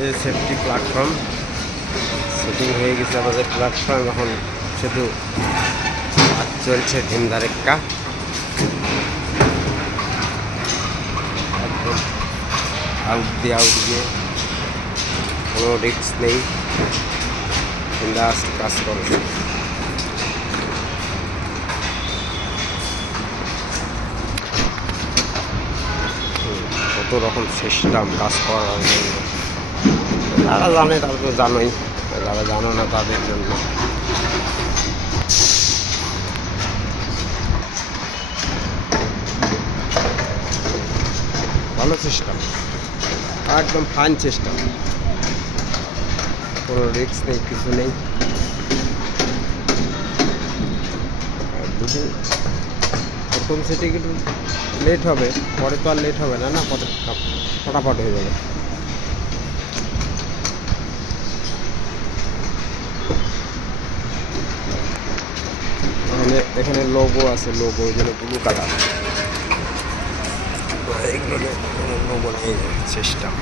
এই safety platform setting হয়ে গেছে আমাদের প্ল্যাটফর্ম। এখন শুধু চলছে ধিমধারেক্কা, একদম আউট দিয়ে কোনো রিস্ক নেই, বিন্দাস কাজ করে। কত রকম সিস্টেম কাজ করার জন্য, যারা জানে তারা তো জানোই, যারা জানো না তাদের জন্য। ভালো সিস্টেম, একদম ফাইন সিস্টেম, কোনো রিস্ক নেই, কিছু নেই। যদি প্রথম সেটি একটু লেট হবে, পরে তো আর লেট হবে না, ফটাফট হয়ে যাবে। এখানে লোগো আছে, লোগো ওই জন্য ব্লু কালার, এইগুলো লোগো নেই সিস্টেম।